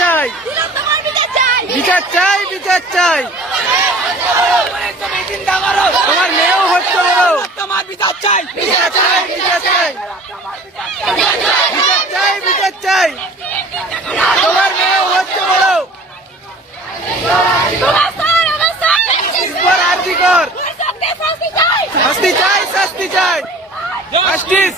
চাই, বিচার চাই, বিচার চাই। তোমার মেয়েও হচ্ছে বলো, তোমার বিচার চাই, বিচার চাই, বিচার চাই, বিচার চাই, বিচার চাই। তোমার মেয়েও হচ্ছে বলো, আরজি কর, শাস্তি চাই, শাস্তি চাই, জাস্টিস।